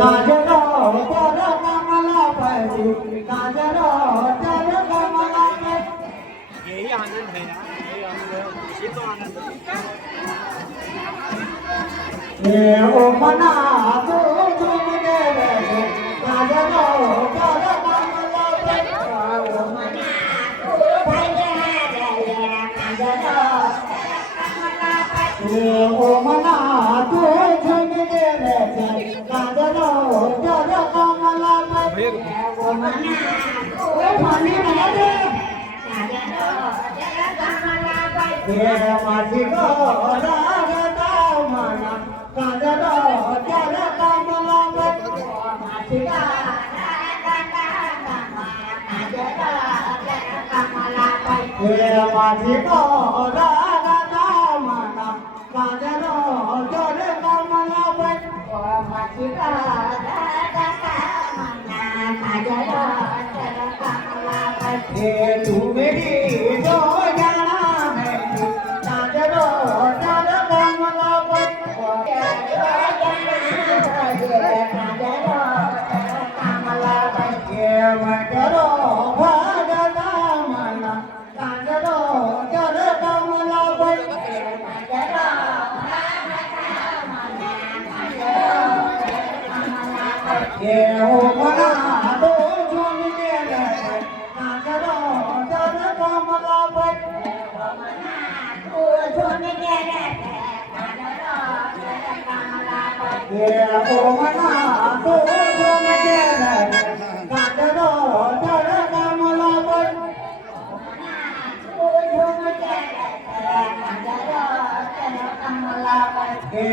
काजरो तर कमला परी काजरो तर कमला परी यही आनंद है यार यही आनंद है ये तो आनंद है ओ मना तू झूम दे रे काजरो तर कमला परी ओ मना तू भाई रे काजरो कमला परी ओ मना तू झूम दे रे काजरो तर कमला परी ओ मना तू मने रे काजरो तर कमला परी माझी गो रागता मना काजरो तर कमला परी माझी गो रागता मना काजरो तर कमला परी माझी गो रागता मना काजरो तर कमला परी माझी गो रागता मना काजरो तर कमला परी तू मेरी जो जाना है काजरो तर कमला परी काजरो तर कमला परी मजरो भगता मना काजरो तर कमला परी मजरो भगता मना काजरो तर कमला परी ओ मना दो झूम दे रे काजरो तर कमला परी ओ मना दो झूम दे रे काजरो तर कमला परी ओ मना दो झूम दे रे काजरो तर कमला परी ओ मना दो झूम दे रे काजरो तर कमला परी